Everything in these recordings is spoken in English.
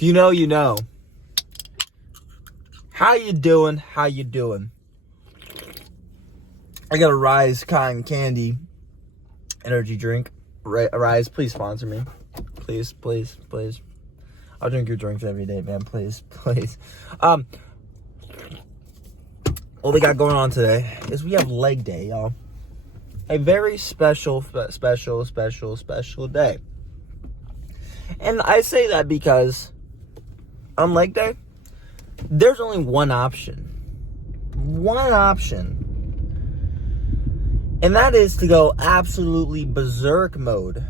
If you know, you know. How you doing? How you doing? I got a Rise Cotton Candy energy drink. Rise, please sponsor me. Please, please, please. I'll drink your drinks every day, man. Please, please. What we got going on today is we have leg day, y'all. A very special day. And I say that because on leg day, there's only one option. One option. And that is to go absolutely berserk mode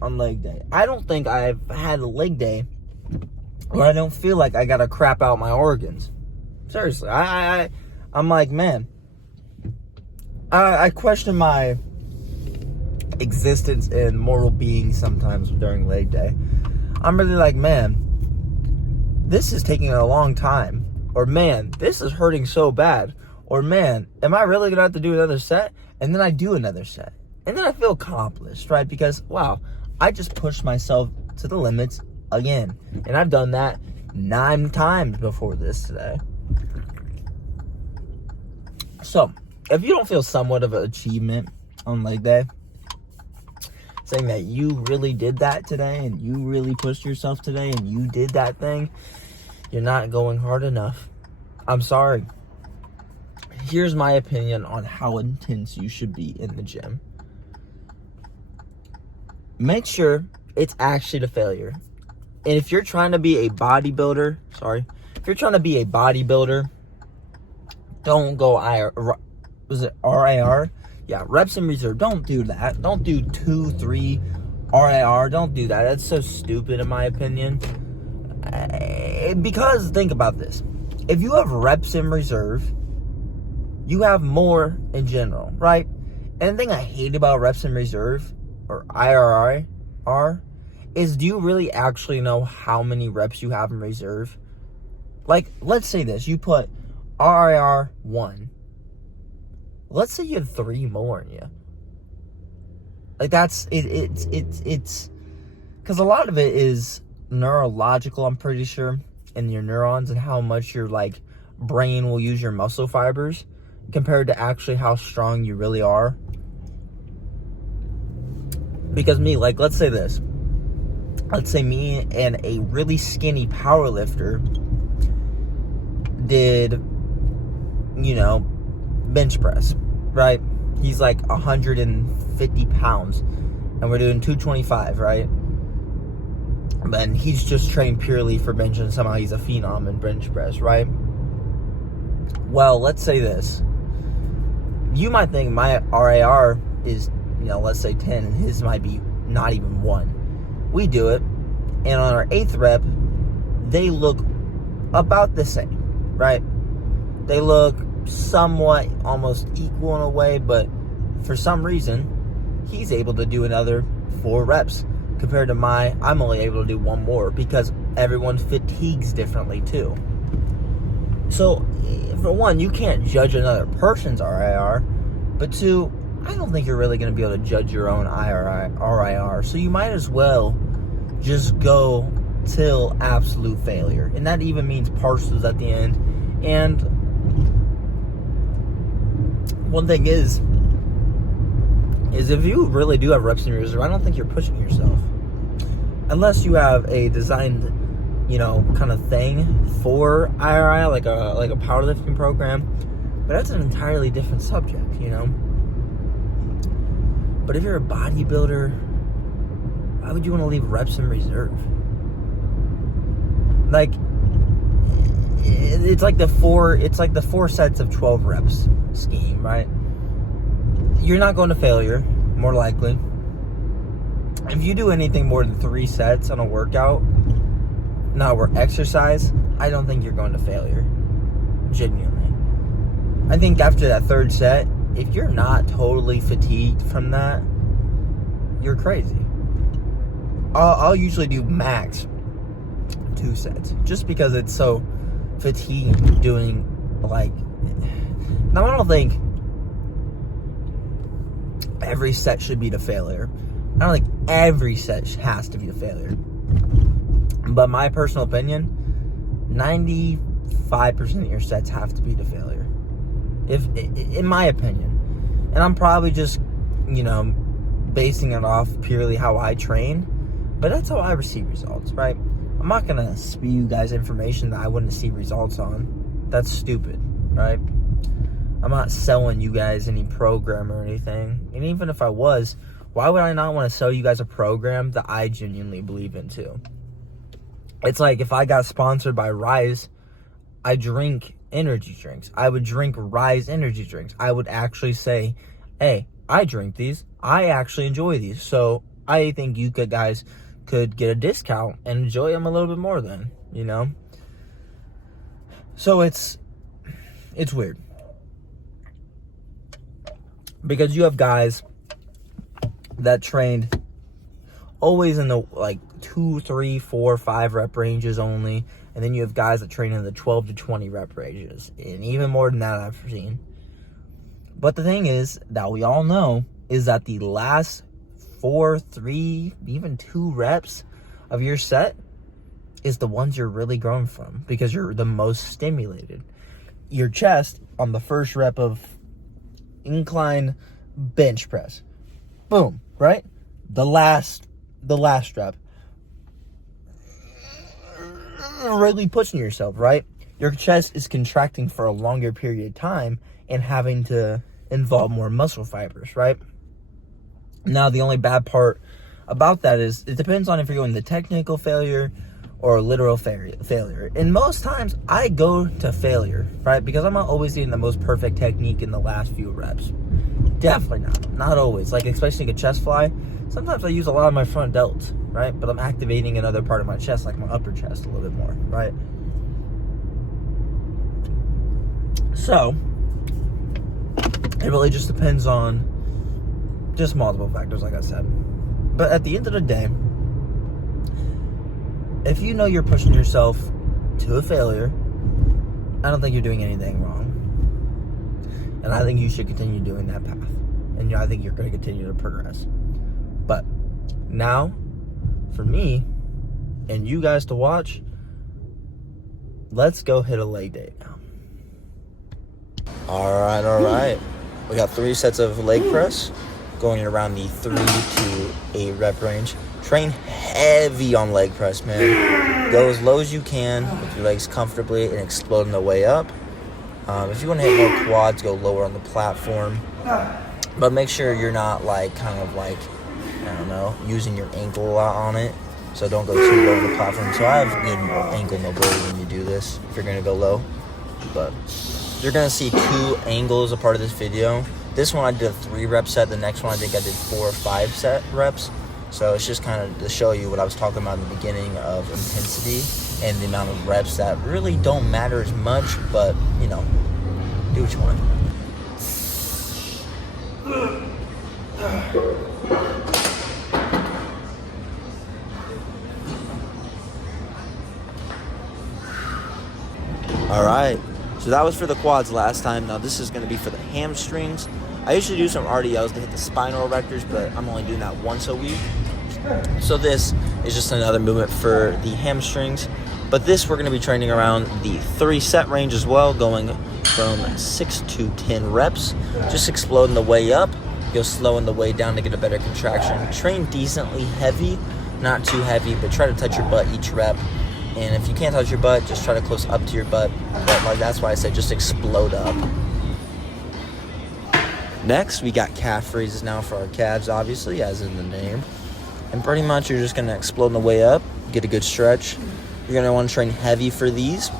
on leg day. I don't think I've had a leg day where I don't feel like I gotta crap out my organs. Seriously, I'm like, man, I question my existence and moral being sometimes during leg day. I'm really like, man, this is taking a long time. Or, man, this is hurting so bad. Or, man, am I really gonna have to do another set? And then I do another set. And then I feel accomplished, right? Because, wow, I just pushed myself to the limits again. And I've done that 9 times before this today. So, if you don't feel somewhat of an achievement on leg day, saying that you really did that today and you really pushed yourself today and you did that thing, you're not going hard enough. I'm sorry. Here's my opinion on how intense you should be in the gym. Make sure it's actually the failure. And if you're trying to be a bodybuilder, don't go RIR? Yeah, reps in reserve. Don't do that. Don't do 2, 3 RIR. Don't do that. That's so stupid in my opinion. Because think about this. If you have reps in reserve, you have more in general, right? And the thing I hate about reps in reserve or IRR is, do you really actually know how many reps you have in reserve? Like, let's say this. You put RIR 1. Let's say you had 3 more in you. Like, that's it's because a lot of it is neurological, I'm pretty sure, in your neurons and how much your like brain will use your muscle fibers compared to actually how strong you really are. Because let's say this. Let's say me and a really skinny power lifter did, bench press, right? He's like 150 pounds and we're doing 225, right? And he's just trained purely for bench and somehow he's a phenom in bench press, right? Well, let's say this. You might think my RAR is, let's say 10 and his might be not even 1. We do it, and on our 8th rep, they look about the same, right? They look somewhat almost equal in a way, but for some reason, he's able to do another 4 reps compared to I'm only able to do 1 more because everyone fatigues differently too. So, for one, you can't judge another person's RIR, but 2, I don't think you're really going to be able to judge your own RIR. So you might as well just go till absolute failure. And that even means partials at the end. And one thing is if you really do have reps in your reserve, I don't think you're pushing yourself. Unless you have a designed, kind of thing for IRI, like a powerlifting program. But that's an entirely different subject, But if you're a bodybuilder, why would you want to leave reps in reserve? Like, it's like the 4 sets of 12 reps scheme, right? You're not going to failure, more likely. If you do anything more than 3 sets on a workout, exercise, I don't think you're going to failure. Genuinely. I think after that 3rd set, if you're not totally fatigued from that, you're crazy. I'll usually do max 2 sets, just because it's so fatiguing doing, now I don't think every set should be the failure. I don't think every set has to be a failure. But my personal opinion, 95% of your sets have to be to failure. In my opinion. And I'm probably just, basing it off purely how I train. But that's how I receive results, right? I'm not going to spew you guys information that I wouldn't see results on. That's stupid, right? I'm not selling you guys any program or anything. And even if I was, why would I not want to sell you guys a program that I genuinely believe in too? It's like if I got sponsored by Rise, I drink energy drinks. I would drink Rise energy drinks. I would actually say, hey, I drink these. I actually enjoy these. So I think you guys could get a discount and enjoy them a little bit more then, So it's weird. Because you have guys that trained always in the 2, 3, 4, 5 rep ranges only. And then you have guys that train in the 12 to 20 rep ranges. And even more than that I've seen. But the thing is that we all know is that the last 4, 3, even 2 reps of your set is the ones you're really growing from. Because you're the most stimulated. Your chest on the first rep of incline bench press. Boom, right? The last rep. Really pushing yourself, right? Your chest is contracting for a longer period of time and having to involve more muscle fibers, right? Now, the only bad part about that is it depends on if you're going the technical failure or literal failure. And most times I go to failure, right? Because I'm not always getting the most perfect technique in the last few reps. Definitely not always. Especially a chest fly, sometimes I use a lot of my front delts, right? But I'm activating another part of my chest, like my upper chest a little bit more, right? So it really just depends on just multiple factors, like I said. But at the end of the day, if you know you're pushing yourself to a failure, I don't think you're doing anything wrong. And I think you should continue doing that path. And I think you're going to continue to progress. But now, for me and you guys to watch, let's go hit a leg day now. All right. We got 3 sets of leg press going around the 3 to 8 rep range. Train heavy on leg press, man. Go as low as you can with your legs comfortably and explode on the way up. If you want to hit more quads, go lower on the platform. But make sure you're not using your ankle a lot on it. So don't go too low on the platform. So I have good ankle mobility when you do this, if you're going to go low. But you're going to see 2 angles a part of this video. This one I did a 3 rep set. The next one I think I did 4 or 5 set reps. So it's just kind of to show you what I was talking about in the beginning of intensity and the amount of reps that really don't matter as much, but, do what you want. All right, so that was for the quads last time. Now this is going to be for the hamstrings. I usually do some RDLs to hit the spinal erectors, but I'm only doing that once a week. So this is just another movement for the hamstrings. But this we're going to be training around the 3 set range as well, going from 6 to 10 reps. Just exploding the way up, go slowing the way down to get a better contraction. Train decently heavy, not too heavy, but try to touch your butt each rep. And if you can't touch your butt, just try to close up to your butt. But that's why I said just explode up. Next, we got calf raises now for our calves, obviously, as in the name. And pretty much you're just going to explode on the way up, get a good stretch. You're going to want to train heavy for these,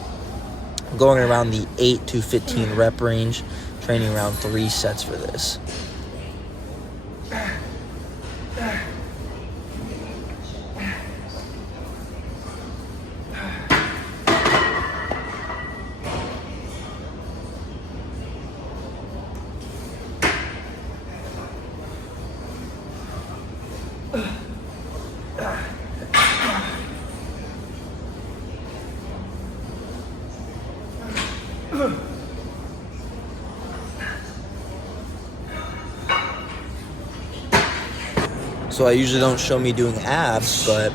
going around the 8 to 15 rep range, training around 3 sets for this. So I usually don't show me doing abs, but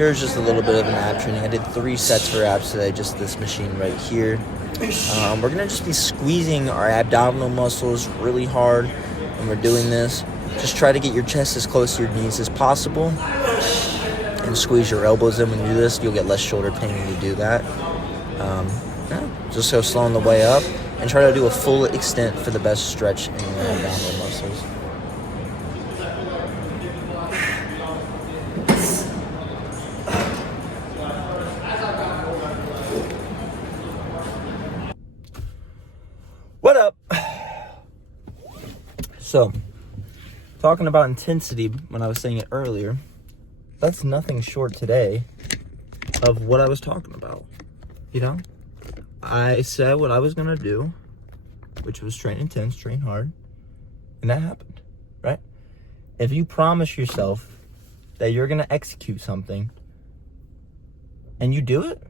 Here's just a little bit of an ab training. I did 3 sets for abs today, just this machine right here. We're going to just be squeezing our abdominal muscles really hard when we're doing this. Just try to get your chest as close to your knees as possible and squeeze your elbows in when you do this. You'll get less shoulder pain when you do that. Just go slow on the way up and try to do a full extent for the best stretch in your abdominal muscles. What up? So, talking about intensity when I was saying it earlier, that's nothing short today of what I was talking about. You know? I said what I was going to do, which was train intense, train hard, and that happened, right? If you promise yourself that you're going to execute something and you do it,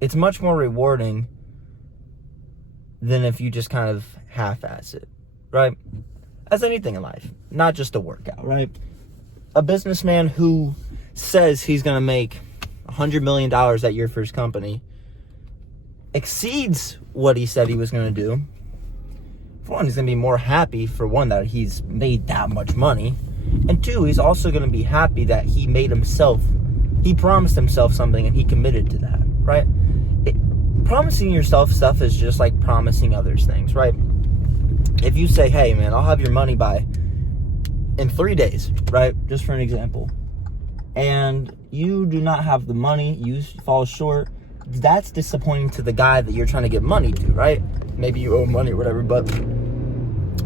it's much more rewarding than if you just kind of half-ass it, right? As anything in life, not just a workout, right? A businessman who says he's going to make $100 million at your first company exceeds what he said he was going to do. For one, he's going to be more happy, for one, that he's made that much money. And two, he's also going to be happy that he promised himself something and he committed to that, right? Promising yourself stuff is just like promising others things, right? If you say, hey, man, I'll have your money in 3 days, right? Just for an example. And you do not have the money, you fall short, that's disappointing to the guy that you're trying to give money to, right? Maybe you owe money or whatever, but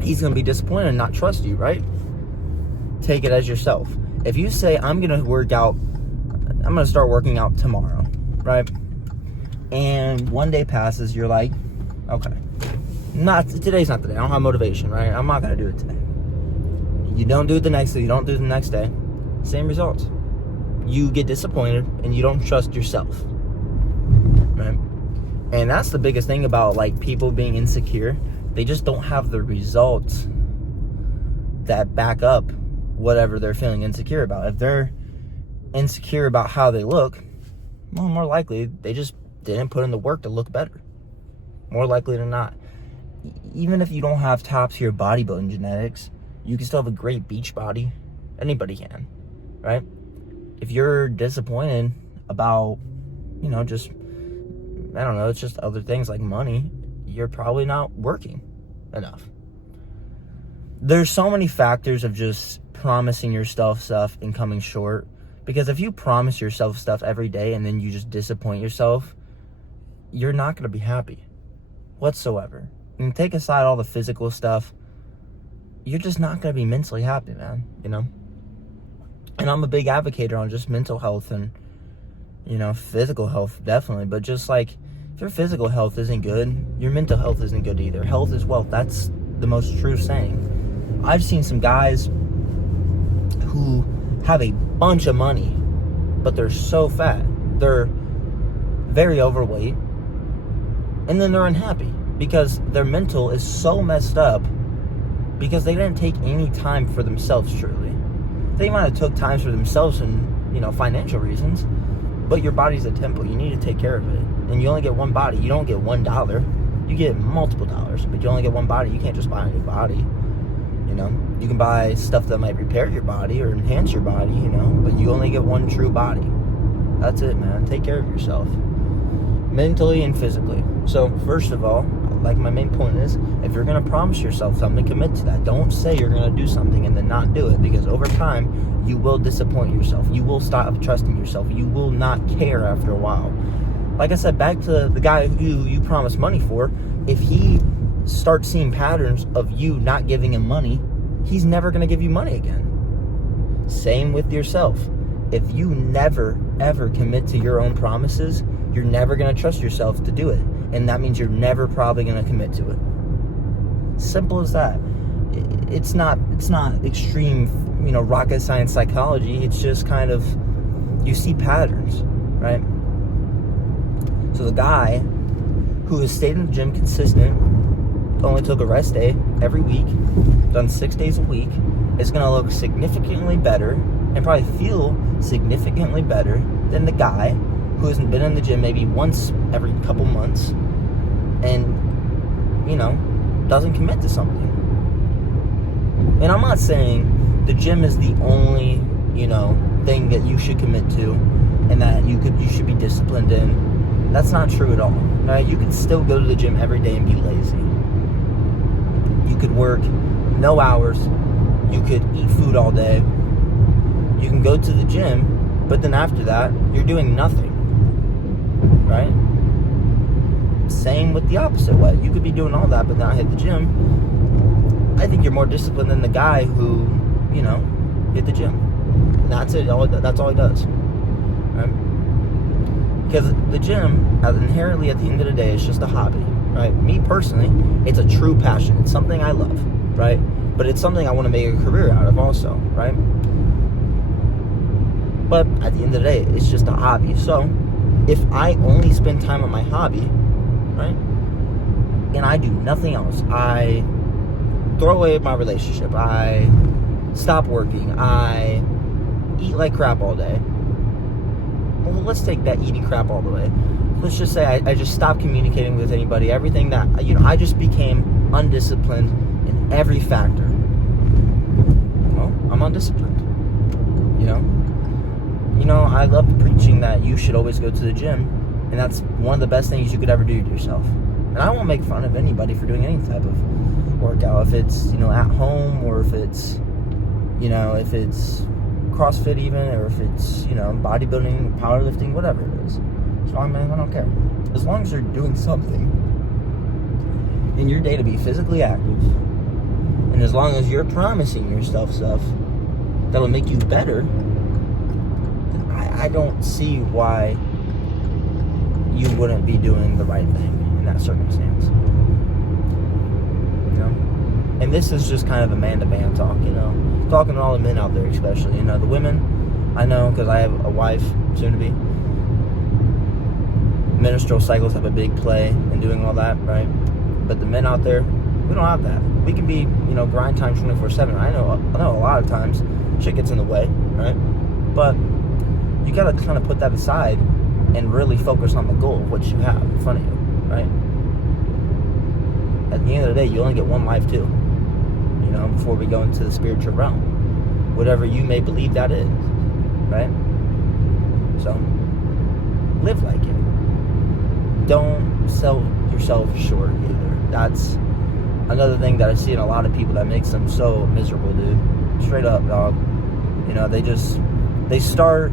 he's going to be disappointed and not trust you, right? Take it as yourself. If you say, I'm going to start working out tomorrow, right? And one day passes, you're like, okay, today's not the day. I don't have motivation, right? I'm not going to do it today. You don't do it the next day. You don't do it the next day. Same results. You get disappointed and you don't trust yourself, right? And that's the biggest thing about like people being insecure. They just don't have the results that back up whatever they're feeling insecure about. If they're insecure about how they look, well, more likely they just didn't put in the work to look better. More likely than not. Even if you don't have top-tier bodybuilding genetics, you can still have a great beach body. Anybody can, right? If you're disappointed about, just, I don't know, it's just other things like money, you're probably not working enough. There's so many factors of just promising yourself stuff and coming short. Because if you promise yourself stuff every day and then you just disappoint yourself, you're not going to be happy whatsoever. And take aside all the physical stuff, you're just not going to be mentally happy, man, And I'm a big advocate on just mental health and, physical health, definitely. But just like, if your physical health isn't good, your mental health isn't good either. Health is wealth. That's the most true saying. I've seen some guys who have a bunch of money, but they're so fat. They're very overweight. And then they're unhappy because their mental is so messed up because they didn't take any time for themselves, truly. They might have took time for themselves and, financial reasons, but your body's a temple. You need to take care of it. And you only get one body. You don't get $1. You get multiple dollars, but you only get one body. You can't just buy a new body. You can buy stuff that might repair your body or enhance your body, but you only get one true body. That's it, man. Take care of yourself. Mentally and physically. So, first of all, like my main point is, if you're going to promise yourself something, commit to that. Don't say you're going to do something and then not do it, because over time, you will disappoint yourself. You will stop trusting yourself. You will not care after a while. Like I said, back to the guy who you promised money for, if he starts seeing patterns of you not giving him money, he's never going to give you money again. Same with yourself. If you never, ever commit to your own promises, you're never going to trust yourself to do it. And that means you're never probably going to commit to it. Simple as that. It's not extreme, rocket science psychology. It's just kind of, you see patterns, right? So the guy who has stayed in the gym consistent, only took a rest day every week, done 6 days a week, is going to look significantly better and probably feel significantly better than the guy who hasn't been in the gym maybe once every couple months and, doesn't commit to something. And I'm not saying the gym is the only, thing that you should commit to and that you should be disciplined in. That's not true at all. Right? You can still go to the gym every day and be lazy. You could work no hours. You could eat food all day. You can go to the gym, but then after that, you're doing nothing. Right? Same with the opposite way. You could be doing all that, but not hit the gym. I think you're more disciplined than the guy who, hit the gym. And that's it. That's all he does. Right? Because the gym, inherently at the end of the day, is just a hobby. Right? Me personally, it's a true passion. It's something I love. Right? But it's something I want to make a career out of also. Right? But at the end of the day, it's just a hobby. So, if I only spend time on my hobby, right, and I do nothing else, I throw away my relationship, I stop working, I eat like crap all day. Well, let's take that eating crap all the way. Let's just say I just stopped communicating with anybody. Everything that, I just became undisciplined in every factor. Well, I'm undisciplined. I love preaching that you should always go to the gym, and that's one of the best things you could ever do to yourself. And I won't make fun of anybody for doing any type of workout, if it's, at home, or if it's, if it's CrossFit even, or if it's, bodybuilding, powerlifting, whatever it is. So I don't care. As long as you're doing something in your day to be physically active, and as long as you're promising yourself stuff that'll make you better, I don't see why you wouldn't be doing the right thing in that circumstance. And this is just kind of a man-to-man talk, talking to all the men out there especially. The women, I know because I have a wife, soon to be. Menstrual cycles have a big play in doing all that, right? But the men out there, we don't have that. We can be, grind time 24/7. I know a lot of times shit gets in the way, right? But you gotta kind of put that aside and really focus on the goal of what you have in front of you, right? At the end of the day, you only get one life too, before we go into the spiritual realm, whatever you may believe that is, right? So, live like it. Don't sell yourself short either. That's another thing that I see in a lot of people that makes them so miserable, dude. Straight up, dog. They start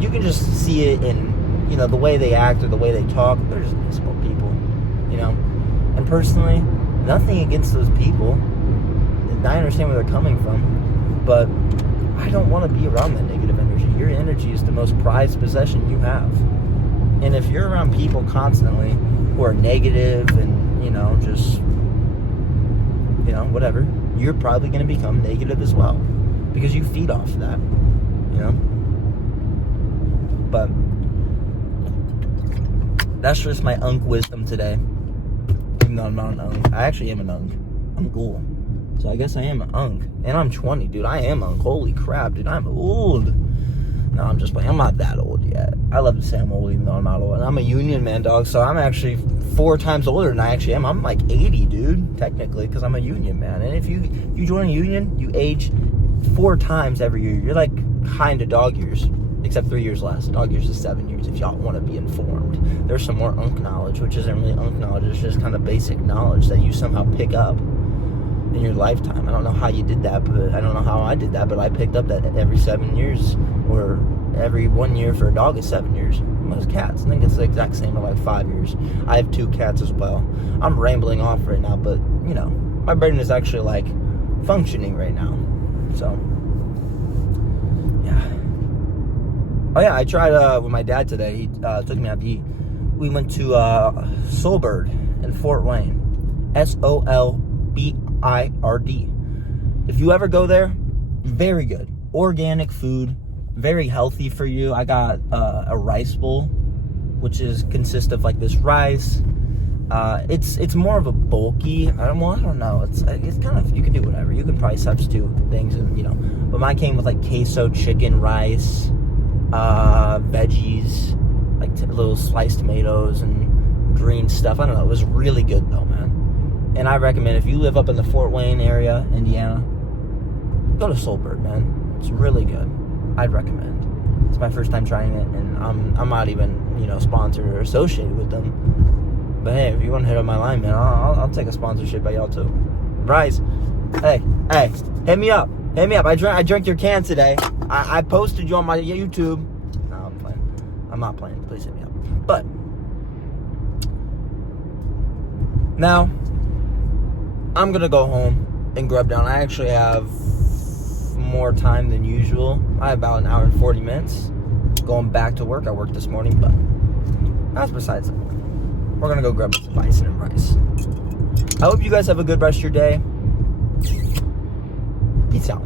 you can just see it in, the way they act or the way they talk. They're just miserable people, And personally, nothing against those people. I understand where they're coming from, but I don't want to be around that negative energy. Your energy is the most prized possession you have. And if you're around people constantly who are negative and, whatever, you're probably going to become negative as well, because you feed off that, But that's just my unk wisdom today. Even though I'm not an unk. I actually am an unk. I'm cool. So I guess I am an unk. And I'm 20, dude. I am unk. Holy crap, dude. I'm old. No, I'm just playing. I'm not that old yet. I love to say I'm old even though I'm not old. And I'm a union man, dog. So I'm actually 4 times older than I actually am. I'm like 80, dude. Technically, because I'm a union man. And if you join a union, you age 4 times every year. You're like kind of dog years. Except 3 years less. Dog years is 7 years if y'all want to be informed. There's some more unk knowledge, which isn't really unk knowledge. It's just kind of basic knowledge that you somehow pick up in your lifetime. I don't know how you did that, but I don't know how I did that, but I picked up that every 7 years, or every 1 year for a dog is 7 years. Most cats, I think it's the exact same for like 5 years. I have 2 cats as well. I'm rambling off right now, but my brain is actually like functioning right now. So yeah. Oh yeah, I tried with my dad today. He took me out to eat. We went to Soulbird in Fort Wayne. SOLBIRD. If you ever go there, very good. Organic food, very healthy for you. I got a rice bowl, which consists of like this rice, It's more of a bulky. I don't know. It's kind of, you can do whatever. You can probably substitute things, and But mine came with like queso, chicken, rice, veggies, like little sliced tomatoes and green stuff. I don't know. It was really good though, man. And I recommend, if you live up in the Fort Wayne area, Indiana, go to Soulbird, man. It's really good. I'd recommend. It's my first time trying it, and I'm not even sponsored or associated with them. But hey, if you want to hit up my line, man, I'll take a sponsorship by y'all too. Bryce, hey, hit me up. I drank your can today. I posted you on my YouTube. No, I'm playing. I'm not playing. Please hit me up. But now I'm gonna go home and grub down. I actually have more time than usual. I have about an hour and 40 minutes going back to work. I worked this morning, but that's besides the point. We're gonna go grab some bison and rice. I hope you guys have a good rest of your day. Peace out.